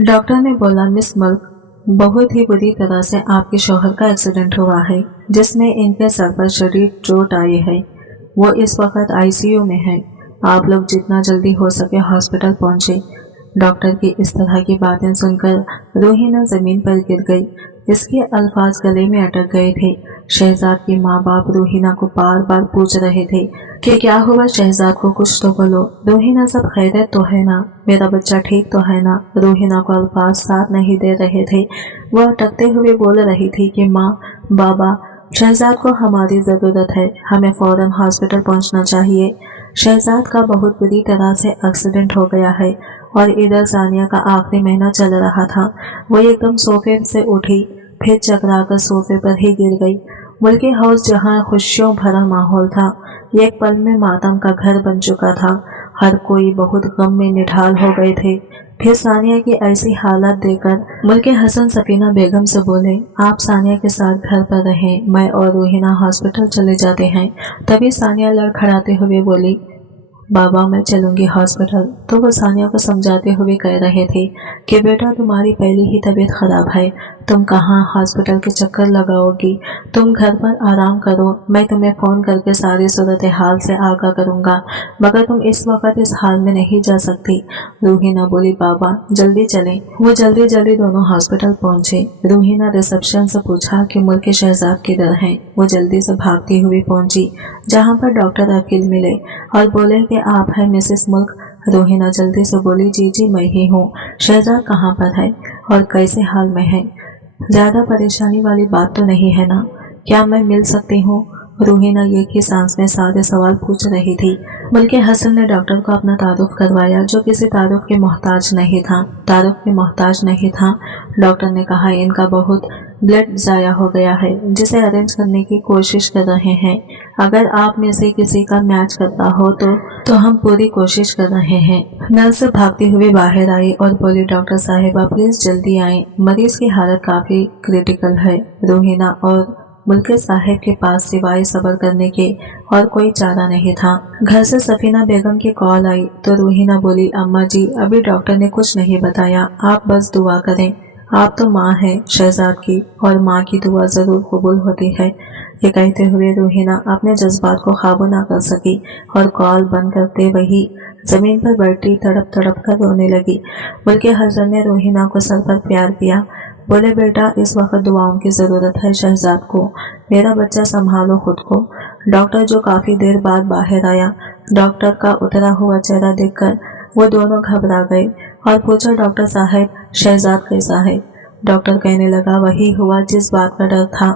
Doctor ने बोला, miss मल्क, बहुत ही बुरी तरह से आपके शौहर का एक्सीडेंट हुआ है जिसमें इनके सर पर शदीद चोट आई है। वो इस वक्त आईसीयू में है। आप लोग जितना जल्दी हो सके हॉस्पिटल पहुंचे। डॉक्टर की इस तरह की बातें सुनकर रूहीना जमीन पर गिर गई। इसके अल्फाज गले में अटक गए थे। शहजाद के माँ बाप रूहीना को बार बार पूछ रहे थे कि क्या हुआ शहजाद को, कुछ तो बोलो। रूहीना, सब खैरियत तो है ना? मेरा बच्चा ठीक तो है ना? रूहीना को अल्फाज साथ नहीं दे रहे थे। वह अटकते हुए बोल रही थी कि माँ, बाबा, शहजाद को हमारी जरूरत है, हमें फौरन हॉस्पिटल पहुंचना चाहिए। शहजाद का बहुत बुरी तरह से एक्सीडेंट हो गया है और इधर सानिया का आखिरी महीना चल रहा था। वो एकदम सोफे से उठी, फिर चकराकर सोफे पर ही गिर गई। मुल्की हाउस जहाँ खुशियों भरा माहौल था, एक पल में मातम का घर बन चुका था। हर कोई बहुत गम में निढाल हो गए थे। फिर सानिया की ऐसी हालत देखकर मुल्की हसन सफीना बेगम से बोले, आप सानिया के साथ घर पर रहें, मैं और रूहीना हॉस्पिटल चले जाते हैं। तभी सानिया लड़खड़ाते हुए बोली, बाबा, मैं चलूंगी हॉस्पिटल। तो वो सानिया को समझाते हुए कह रहे थे कि बेटा, तुम्हारी पहली ही तबीयत खराब है, तुम कहाँ हॉस्पिटल के चक्कर लगाओगी? तुम घर पर आराम करो, मैं तुम्हें फोन करके सारी सूरत हाल से आगाह करूंगा, मगर तुम इस वक्त इस हाल में नहीं जा सकती। रूहीना बोली, बाबा जल्दी चलें। वो जल्दी जल्दी दोनों हॉस्पिटल पहुंचे। रूहीना रिसेप्शन से पूछा कि मुल्की शहजाद किधर हैं। वो जल्दी से भागती हुई पहुंची, जहाँ पर डॉक्टर अकील मिले और बोले कि आप हैं मिसेस मुल्क। रूहीना जल्दी से बोली, जी जी, मैं ही हूँ। शहजाद कहाँ पर है और कैसे हाल में है? ज्यादा परेशानी वाली बात तो नहीं है ना? क्या मैं मिल सकती हूँ? रूहीना एक ही सांस में सारे सवाल पूछ रही थी। मुल्की हसन ने डॉक्टर को अपना तारुफ करवाया, जो किसी तारुफ के मोहताज नहीं था। डॉक्टर ने कहा, इनका बहुत ब्लड जाया हो गया है, जिसे अरेंज करने की कोशिश कर रहे हैं। अगर आप में से किसी का मैच करता हो तो हम पूरी कोशिश कर रहे हैं। नर्स भागती हुई बाहर आई और बोली, डॉक्टर साहिबा प्लीज जल्दी आएं, मरीज की हालत काफी क्रिटिकल है। रूहीना और मुल्की साहिब के पास सिवाय सब्र करने के और कोई चारा नहीं था। घर से सफीना बेगम की कॉल आई तो रूहीना बोली, अम्मा जी, अभी डॉक्टर ने कुछ नहीं बताया, आप बस दुआ करें। आप तो माँ हैं शहजाद की, और माँ की दुआ जरूर कबूल होती है। ये कहते हुए रूहीना अपने जज्बात को काबू न कर सकी और कॉल बंद करते वही जमीन पर बैठी तड़प तड़प कर रोने लगी। मुल्की हसन ने रूहीना को सर पर प्यार किया। बोले, बेटा, इस वक्त दुआओं की जरूरत है शहजाद को। मेरा बच्चा, संभालो खुद को। डॉक्टर जो काफी देर बाद बाहर आया, डॉक्टर का उतरा हुआ चेहरा देखकर वो दोनों घबरा गए और पूछा, डॉक्टर साहब, शहजाद कैसा है? डॉक्टर कहने लगा, वही हुआ जिस बात का डर था।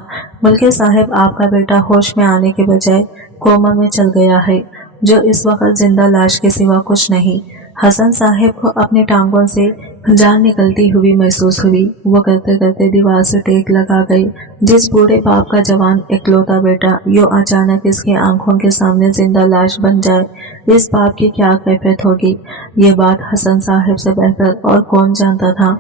मुल्की साहब, आपका बेटा होश में आने के बजाय कोमा में चल गया है, जो इस वक्त जिंदा लाश के सिवा कुछ नहीं। हसन साहब को अपनी टांगों से जान निकलती हुई महसूस हुई। वो करते करते दीवार से टेक लगा गई। जिस बूढ़े बाप का जवान इकलौता बेटा यूं अचानक इसकी आंखों के सामने जिंदा लाश बन जाए, इस बाप की क्या कैफियत होगी? ये बात हसन साहब से बेहतर और कौन जानता था।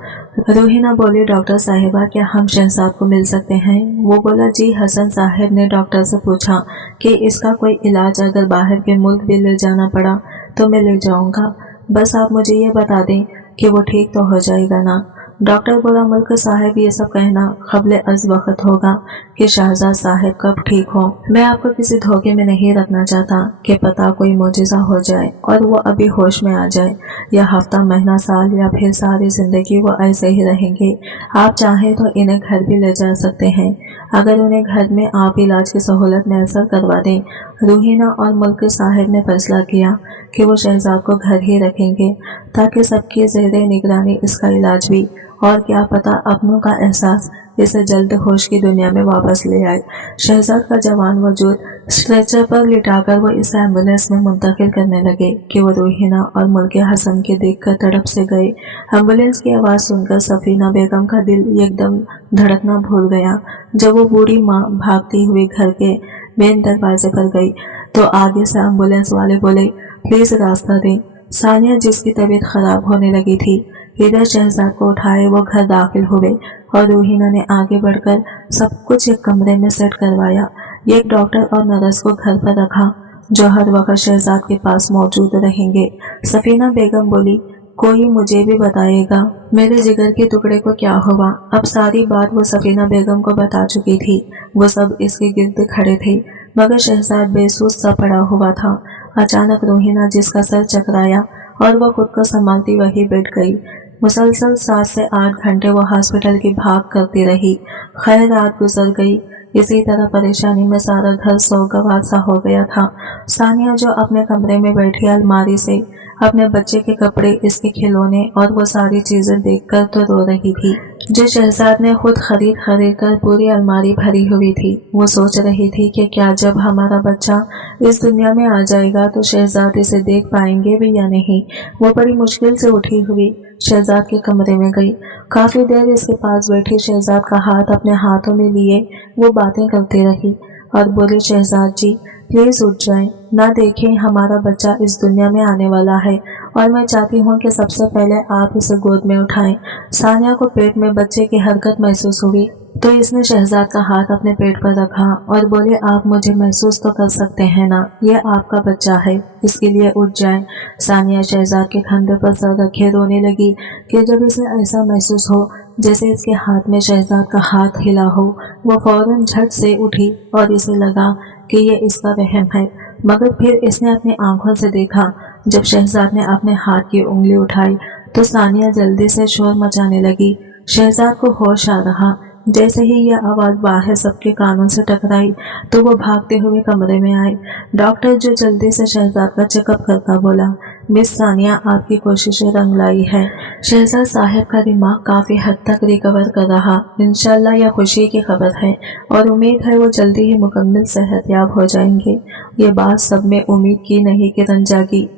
रूहीना बोली, डॉक्टर साहिबा, क्या हम शहजाद को मिल सकते हैं? वो बोला, जी। हसन साहब ने डॉक्टर से पूछा कि इसका कोई इलाज अगर बाहर के मुल्क भी ले जाना पड़ा तो मैं ले जाऊंगा, बस आप मुझे ये बता दें कि वो ठीक तो हो जाएगा ना? डॉक्टर बोला, मुल्क साहब, ये सब कहना क़ब्ल अज़ वक्त होगा कि शहजाद साहब कब ठीक हो। मैं आपको किसी धोखे में नहीं रखना चाहता कि पता कोई मोजिज़ा हो जाए और वो अभी होश में आ जाए, या हफ्ता, महीना, साल, या फिर सारी जिंदगी वो ऐसे ही रहेंगे। आप चाहें तो इन्हें घर भी ले जा सकते हैं, अगर उन्हें घर में आप इलाज की सहूलत मैसर करवा दें। रूहीना और मुल्क साहब ने फैसला किया कि वो शहजाद को घर ही रखेंगे, ताकि सबकी ज़ेरे निगरानी इसका इलाज भी, और क्या पता अपनों का एहसास इसे जल्द होश की दुनिया में वापस ले आए। शहजाद का जवान वजूद स्ट्रेचर पर लिटाकर वो इस एम्बुलेंस में मुंतकिल करने लगे कि वो रूहीना और मुल्की हसन के देखकर तड़प से गए। एम्बुलेंस की आवाज़ सुनकर सफीना बेगम का दिल एकदम धड़कना भूल गया। जब वो बूढ़ी माँ भागती हुई घर के मेन दरवाजे पर गई तो आगे से एम्बुलेंस वाले बोले, प्लीज रास्ता दें। सानिया, जिसकी तबीयत खराब होने लगी थी, इधर शहजाद को उठाए वो घर दाखिल हुए और रूहीना ने आगे बढ़कर सब कुछ एक कमरे में सेट करवाया। एक डॉक्टर और नर्स को घर पर रखा जो हर वक्त शहजाद के पास मौजूद रहेंगे। सफीना बेगम बोली, कोई मुझे भी बताएगा मेरे जिगर के टुकड़े को क्या हुआ। अब सारी बात वो सफीना बेगम को बता चुकी थी। वो सब इसके गिर्द खड़े थे, मगर शहजाद बेसुध सा पड़ा हुआ था। अचानक रोहिना जिसका सर चकराया और वो खुद को संभालती वही बैठ गई। मुसलसल 7 से 8 घंटे वो हॉस्पिटल की भाग करती रही। खैर रात गुजर गई। इसी तरह परेशानी में सारा घर सोगवार सा हो गया था। सानिया जो अपने कमरे में बैठी अलमारी से अपने बच्चे के कपड़े, इसके खिलौने और वो सारी चीजें देखकर तो रो रही थी जो शहजाद ने खुद खरीद कर पूरी अलमारी भरी हुई थी। वो सोच रही थी कि क्या जब हमारा बच्चा इस दुनिया में आ जाएगा तो शहजाद इसे देख पाएंगे भी या नहीं। वो बड़ी मुश्किल से उठी हुई शहजाद के कमरे में गई। काफी देर इसके पास बैठी शहजाद का हाथ अपने हाथों में लिए वो बातें करती रही और बोली, शहजाद जी प्लीज उठ जाएं, ना देखें हमारा बच्चा इस दुनिया में आने वाला है और मैं चाहती हूँ कि सबसे पहले आप इसे गोद में उठाएं। सानिया को पेट में बच्चे की हरकत महसूस हुई तो इसने शहजाद का हाथ अपने पेट पर रखा और बोले, आप मुझे महसूस तो कर सकते हैं ना, ये आपका बच्चा है, इसके लिए उठ जाएं। सानिया शहजाद के कंधे पर सर रखे रोने लगी कि जब इसे ऐसा महसूस हो जैसे इसके हाथ में शहजाद का हाथ हिला हो। वो फौरन झट से उठी और इसे लगा कि ये इसका वहम है, मगर फिर इसने अपनी आंखों से देखा। जब शहजाद ने अपने हाथ की उंगली उठाई तो सानिया जल्दी से शोर मचाने लगी। शहजाद को होश आ रहा। जैसे ही यह आवाज बाहर सबके कानों से टकराई तो वो भागते हुए कमरे में आए। डॉक्टर जो जल्दी से शहजाद का चेकअप करता बोला, मिस सानिया आपकी कोशिशें रंग लाई है। शहजाद साहब का दिमाग काफी हद तक रिकवर कर रहा। इंशाल्लाह यह खुशी की खबर है और उम्मीद है वो जल्दी ही मुकम्मल सेहतयाब हो जाएंगे। ये बात सब में उम्मीद की नहीं किरण जागी।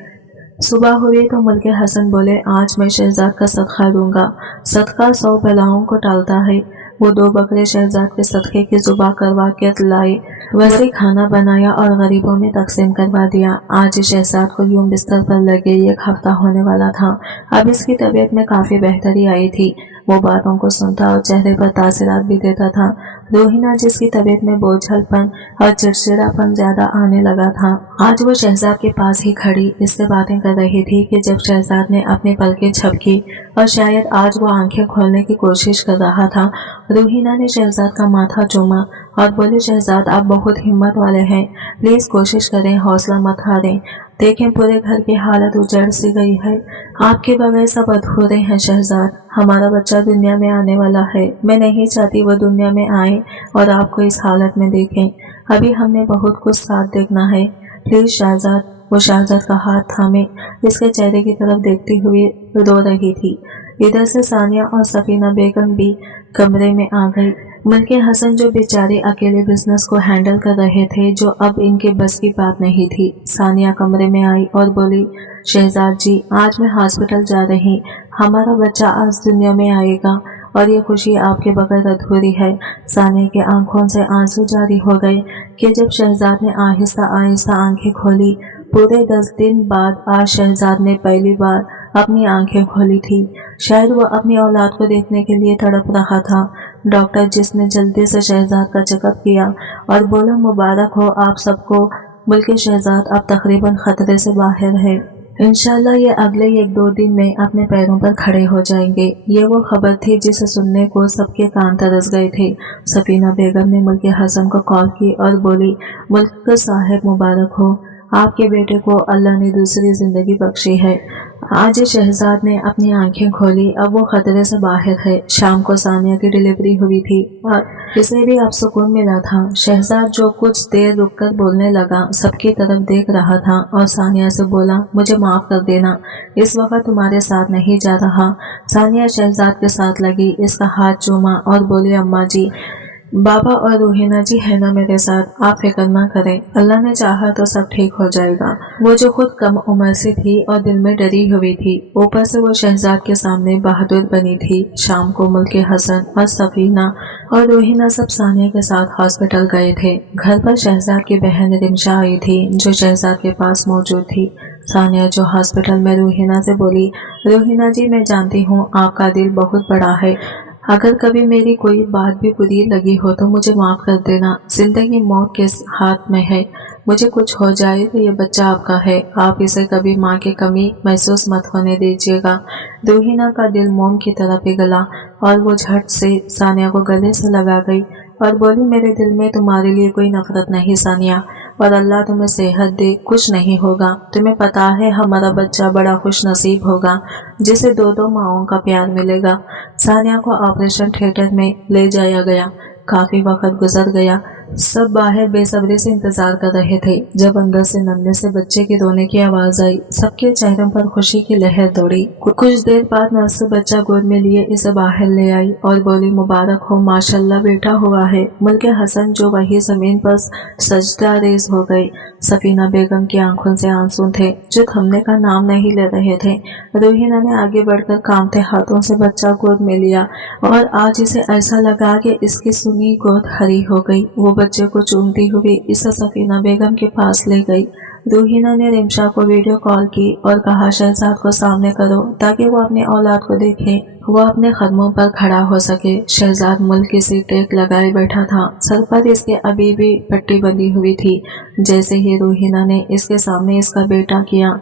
सुबह हुई तो मुल्के हसन बोले, आज मैं शहजाद का सदका दूंगा। सदका 100 बलाओं को टालता है। वो 2 बकरे शहजाद के सदके की जुबा करवा के लाए, वैसे खाना बनाया और गरीबों में तकसीम करवा दिया। आज शहजाद को यूं बिस्तर पर लगे 1 हफ्ता होने वाला था। अब इसकी तबीयत में काफी बेहतरी आई थी। वो बातों को सुनता और चेहरे पर तासरात भी देता था। रोहिना जिसकी तबीयत में बोझलपन और चिड़चिड़ापन ज्यादा आने लगा था, आज वो शहजाद के पास ही खड़ी इससे बातें कर रही थी कि जब शहजाद ने अपनी पलकें झपकी और शायद आज वो आंखें खोलने की कोशिश कर रहा था, रोहिना ने शहजाद का माथा चूमा और बोले, शहजाद आप बहुत हिम्मत वाले हैं, प्लीज कोशिश करें, हौसला मत हारें। देखें पूरे घर की हालत उजड़ सी गई है, आपके बगैर सब अधूरे हैं शहजाद। हमारा बच्चा दुनिया में आने वाला है। मैं नहीं चाहती वो दुनिया में आए और आपको इस हालत में देखें। अभी हमने बहुत कुछ साथ देखना है, प्लीज शहजाद। वो शहजाद का हाथ थामे इसके चेहरे की तरफ देखती हुई रो रही थी। इधर से सानिया और सफीना बेगम भी कमरे में आ गई। मुल्के हसन जो बेचारे अकेले बिजनेस को हैंडल कर रहे थे, जो अब इनके बस की बात नहीं थी। सानिया कमरे में आई और बोली, शहजाद जी आज मैं हॉस्पिटल जा रही, हमारा बच्चा आज दुनिया में आएगा और ये खुशी आपके बगैर अधूरी है। सानिया की आंखों से आंसू जारी हो गए कि जब शहजाद ने आहिस्ता आहिस्ता आंखें खोली। पूरे 10 दिन बाद आज शहजाद ने पहली बार अपनी आंखें खोली थी। शायद वो अपनी औलाद को देखने के लिए तड़प रहा था। डॉक्टर जिसने जल्दी से शहजाद का चेकअप किया और बोला, मुबारक हो आप सबको, मुल्के शहजाद अब तकरीबन खतरे से बाहर है। इंशाल्लाह ये अगले 1-2 दिन में अपने पैरों पर खड़े हो जाएंगे। ये वो खबर थी जिसे सुनने को सबके कान तरस गए थे। सफीना बेगम ने मुल्के हसन को कॉल की और बोली, मुल्क साहब मुबारक हो, आपके बेटे को अल्लाह ने दूसरी जिंदगी बख्शी है। आज शहजाद ने अपनी आंखें खोली, अब वो खतरे से बाहर है। शाम को सानिया की डिलीवरी हुई थी और इसे भी अब सुकून मिला था। शहजाद जो कुछ देर रुककर बोलने लगा, सबकी तरफ देख रहा था और सानिया से बोला, मुझे माफ कर देना, इस वक्त तुम्हारे साथ नहीं जा रहा। सानिया शहजाद के साथ लगी, इसका हाथ चूमा और बोली, अम्मा जी, बाबा और रोहिना जी है ना मेरे साथ, आप फिक्र ना करें, अल्लाह ने चाहा तो सब ठीक हो जाएगा। वो जो खुद कम उम्र से थी और दिल में डरी हुई थी, ऊपर से वो शहजाद के सामने बहादुर बनी थी। शाम को मुल्के हसन और सफीना और रोहिना सब सानिया के साथ हॉस्पिटल गए थे। घर पर शहजाद की बहन रिमशा आई थी जो शहजाद के पास मौजूद थी। सानिया जो हॉस्पिटल में रोहिना से बोली, रोहिना जी मैं जानती हूँ आपका दिल बहुत बड़ा है, अगर कभी मेरी कोई बात भी बुरी लगी हो तो मुझे माफ कर देना, जिंदगी मौत के हाथ में है, मुझे कुछ हो जाए तो ये बच्चा आपका है, आप इसे कभी माँ की कमी महसूस मत होने दीजिएगा। रूहीना का दिल मोम की तरह पिघला और वो झट से सानिया को गले से लगा गई और बोली, मेरे दिल में तुम्हारे लिए कोई नफरत नहीं सानिया, और अल्लाह तुम्हें सेहत दे, कुछ नहीं होगा। तुम्हें पता है हमारा बच्चा बड़ा खुश नसीब होगा जिसे दो दो माओं का प्यार मिलेगा। सानिया को ऑपरेशन थिएटर में ले जाया गया। काफी वक्त गुजर गया। सब बाहर बेसब्री से इंतजार कर रहे थे। जब अंदर से नन्हे से बच्चे के रोने की आवाज आई, सबके चेहरों पर खुशी की लहर दौड़ी। कुछ देर बाद नर्स बच्चा गोद में लिए इसे बाहर ले आई और बोली, मुबारक हो, माशाल्लाह बेटा हुआ है। मुल्के हसन जो वही जमीन पर सजदा रेज हो गई। सफीना बेगम की आंखों से आंसू थे जो थमने का नाम नहीं ले रहे थे। रूहीना ने आगे बढ़कर कांपते हाथों से बच्चा गोद में लिया और आज इसे ऐसा लगा कि इसकी सुनी गोद हरी हो गई। वो बच्चे को चूमती हुई इसे सफीना बेगम के पास ले गई। रूहीना ने रिमशा को वीडियो कॉल की और कहा, शहजाद को सामने करो ताकि वो अपनी औलाद को देखे, वो अपने कदमों पर खड़ा हो सके। शहजाद मुल्क की सी टेक लगाए बैठा था। सर पर इसके अभी भी पट्टी बंधी हुई थी। जैसे ही रूहीना ने इसके सामने इसका बेटा किया,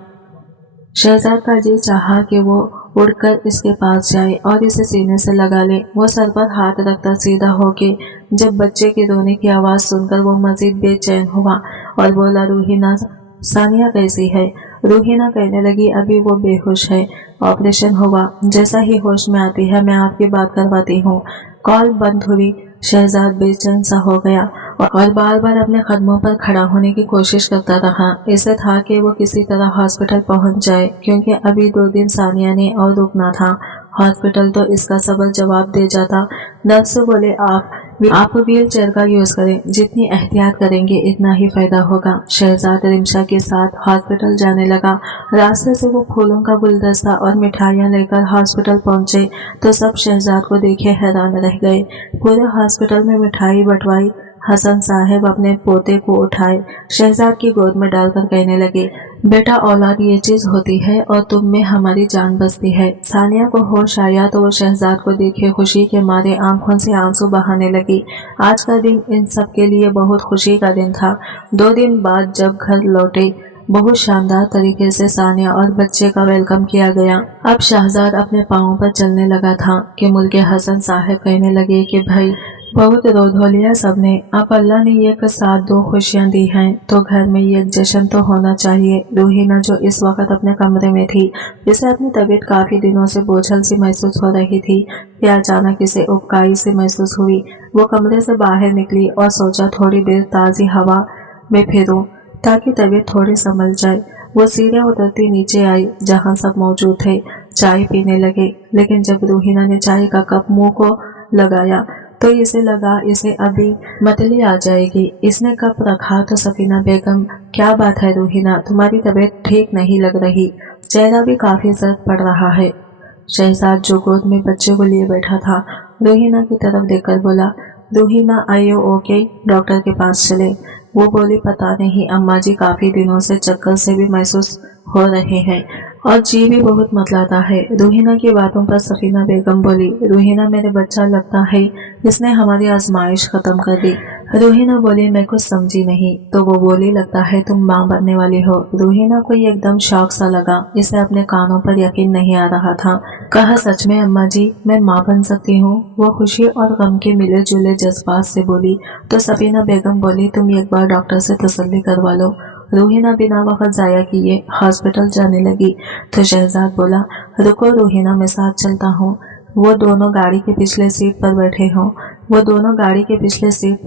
शहजाद का जी चाहा कि वो उड़कर इसके पास जाए और इसे सीने से लगा ले। वो सर पर हाथ रखकर सीधा होके जब बच्चे के रोने की आवाज सुनकर वो मजीद बेचैन हुआ और बोला, रूहीना, सानिया कैसी है? रूहीना कहने लगी, अभी वो बेहोश है, ऑपरेशन हुआ, जैसा ही होश में आती है मैं आपकी बात करवाती हूँ। कॉल बंद हुई। शहजाद बेचैन सा हो गया और बार बार अपने कदमों पर खड़ा होने की कोशिश करता रहा। इसे था कि वो किसी तरह हॉस्पिटल पहुंच जाए क्योंकि अभी 2 दिन सानिया ने और रुकना था। हॉस्पिटल तो इसका सवाल जवाब दे जाता। नर्स बोले, आप व्हील चेयर का यूज करें, जितनी एहतियात करेंगे इतना ही फायदा होगा। शहजाद रिमशा के साथ हॉस्पिटल जाने लगा। रास्ते से वो फूलों का गुलदस्ता और मिठाइयाँ लेकर हॉस्पिटल पहुंचे तो सब शहजाद को देखे हैरान रह गए। पूरे हॉस्पिटल में मिठाई बंटवाई। हसन साहब अपने पोते को उठाए शहजाद की गोद में डालकर कहने लगे, बेटा, औलाद ये चीज होती है और तुम में हमारी जान बसती है। सानिया को होश आया तो वो शहजाद को देखे खुशी के मारे आंखों से आंसू बहाने लगी। आज का दिन इन सब के लिए बहुत खुशी का दिन था। 2 दिन बाद जब घर लौटे, बहुत शानदार तरीके से सानिया और बच्चे का वेलकम किया गया। अब शहजाद अपने पाँव पर चलने लगा था कि मुल्के हसन साहब कहने लगे कि भाई, बहुत रो धो लिया सबने, अब अल्लाह ने एक साथ 2 खुशियां दी हैं तो घर में ये जश्न तो होना चाहिए। रूहीना जो इस वक्त अपने कमरे में थी, जिसे अपनी तबीयत काफी दिनों से बोझल सी महसूस हो रही थी, कि अचानक इसे उबकाई सी महसूस हुई। वो कमरे से बाहर निकली और सोचा थोड़ी देर ताज़ी हवा में फिरूं ताकि तबीयत थोड़ी संभल जाए। वो सीढ़ियां उतरती नीचे आई जहाँ सब मौजूद थे। चाय पीने लगे, लेकिन जब रूहीना ने चाय का कप मुंह को लगाया तो इसे लगा इसे अभी मतली आ जाएगी। इसने कप रखा तो सफीना बेगम, क्या बात है रूहीना, तुम्हारी तबीयत ठीक नहीं लग रही, चेहरा भी काफी जर्द पड़ रहा है। शहजाद जो गोद में बच्चे को लिए बैठा था रूहीना की तरफ देखकर बोला, रूहीना, आई यू ओके? डॉक्टर के पास चले। वो बोली, पता नहीं अम्मा जी, काफी दिनों से चक्कर से भी महसूस हो रहे हैं और जी भी बहुत मतलाता है। रूहीना की बातों पर सफीना बेगम बोली, रूहीना, मेरे बच्चा लगता है इसने हमारी आजमाइश खत्म कर दी। रूहीना बोली, मैं कुछ समझी नहीं। तो वो बोली, लगता है तुम माँ बनने वाली हो। रूहीना को एकदम शौक सा लगा, इसे अपने कानों पर यकीन नहीं आ रहा था। कहा, सच में अम्मा जी, मैं माँ बन सकती हूँ? वो खुशी और गम के मिले जुले जज्बात से बोली। तो सफीना बेगम बोली, तुम एक बार डॉक्टर से तसल्ली करवा लो। रूहीना बिना वक्त जाया किए हॉस्पिटल जाने लगी तो शहजाद बोला, रुको रूहीना, मैं साथ चलता हूँ। वो दोनों गाड़ी के पिछले सीट पर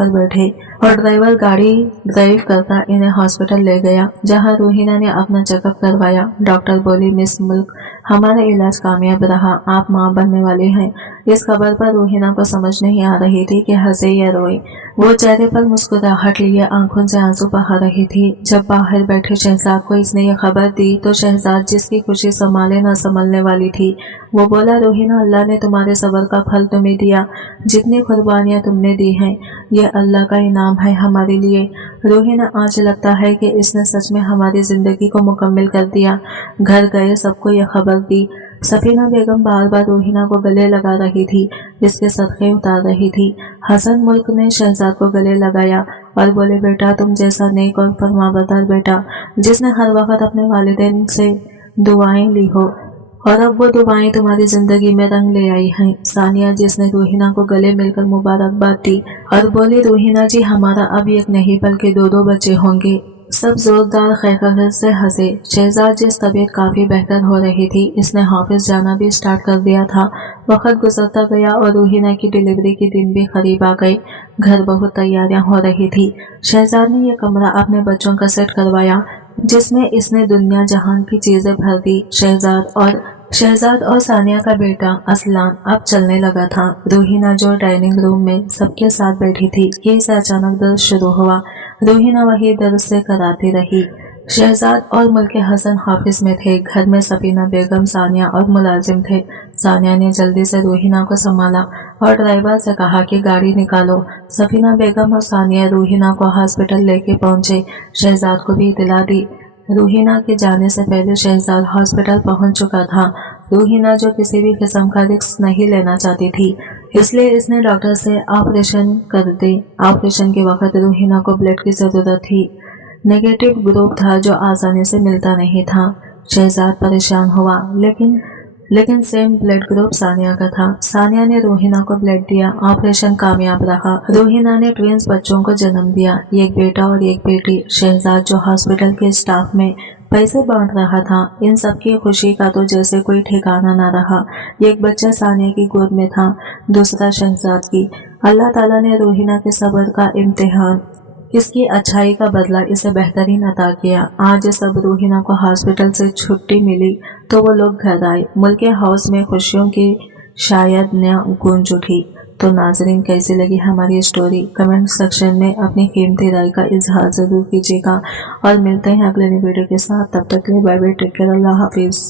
बैठे और ड्राइवर गाड़ी ड्राइव करता इन्हें हॉस्पिटल ले गया जहां रूहीना ने अपना चेकअप करवाया। डॉक्टर बोली, मिस मुल्क, हमारा इलाज कामयाब रहा, आप माँ बनने वाले हैं। इस खबर पर रूहीना को समझ नहीं आ रही थी कि हंसे या रोए। वो चेहरे पर मुस्कुराहट लिए आंखों से आंसू बहा रही थी। जब बाहर बैठे शहजाद को इसने ये खबर दी तो शहजाद, जिसकी खुशी संभाले न संभलने वाली थी, वो बोला, रूहीना, अल्लाह ने तुम्हारे सब्र का फल तुम्हें दिया। जितनी कुर्बानियां तुमने दी हैं, ये अल्लाह का इनाम है हमारे लिए। रूहीना, आज लगता है कि इसने सच में हमारी जिंदगी को मुकम्मल कर दिया। घर गए सबको ये खबर दी। सफीना बेगम बार बार रूहीना को गले लगा रही थी, इसके सदक़े उतार रही थी। हसन मुल्क ने शहजाद को गले लगाया और बोले, बेटा तुम जैसा नेक और फरमाबरदार बेटा जिसने हर वक्त अपने वालिदैन से दुआएं ली हो और अब वो दुआएं तुम्हारी जिंदगी में रंग ले आई हैं। सानिया जिसने रूहीना को गले मिलकर मुबारकबाद दी और बोली, रूहीना जी हमारा अब एक नहीं बल्कि दो बच्चे होंगे। सब जोरदार खैखर से हंसे। शहजाद जिस तबीयत काफी बेहतर हो रही थी, इसने ऑफिस जाना भी स्टार्ट कर दिया था। वक्त गुजरता गया और रूहीना की डिलीवरी के दिन भी करीब आ गए। घर बहुत तैयारियां हो रही थी। शहजाद ने यह कमरा अपने बच्चों का सेट करवाया जिसमें इसने दुनिया जहान की चीजें भर दी। शहजाद और सानिया का बेटा असलान अब चलने लगा था। रूहीना जो डाइनिंग रूम में सबके साथ बैठी थी, यही से अचानक दर्द शुरू हुआ। रूहीना वही दर्द से कराती रही। शहजाद और मुल्के हसन ऑफिस में थे। घर में सफीना बेगम, सानिया और मुलाजिम थे। सानिया ने जल्दी से रूहीना को संभाला और ड्राइवर से कहा कि गाड़ी निकालो। सफीना बेगम और सानिया रूहीना को हॉस्पिटल लेके पहुंचे। शहजाद को भी इत्तला दी। रूहीना के जाने से पहले शहजाद हॉस्पिटल पहुंच चुका था। रूहीना जो किसी भी किस्म का रिस्क नहीं लेना चाहती थी, इसलिए इसने डॉक्टर से ऑपरेशन कर दे। ऑपरेशन के वक्त रूहीना को ब्लड की जरूरत थी। नेगेटिव ग्रुप था जो आसानी से मिलता नहीं था। शहजाद परेशान हुआ, लेकिन सेम ब्लड ग्रुप सानिया का था। सानिया ने रूहीना को ब्लड दिया। ऑपरेशन कामयाब रहा। रूहीना ने ट्विंस बच्चों को जन्म दिया, एक बेटा और एक बेटी। शहजाद जो हॉस्पिटल के स्टाफ में पैसे बांट रहा था, इन सबकी खुशी का तो जैसे कोई ठिकाना न रहा। एक बच्चा सानिया की गोद में था, दूसरा शहजाद की। अल्लाह ताला ने रूहीना के सब्र का इम्तिहान, इसकी अच्छाई का बदला इसे बेहतरीन अता किया। आज सब रूहीना को हॉस्पिटल से छुट्टी मिली तो वो लोग घर आए। मुल्क हाउस में खुशियों की शायद नया गूंज उठी। तो नाजरीन, कैसी लगी हमारी स्टोरी? कमेंट सेक्शन में अपनी कीमती राय का इजहार जरूर कीजिएगा और मिलते हैं अगले वीडियो के साथ। तब तक के लिए बाय बाय, टेक केयर, अल्लाह हाफिज।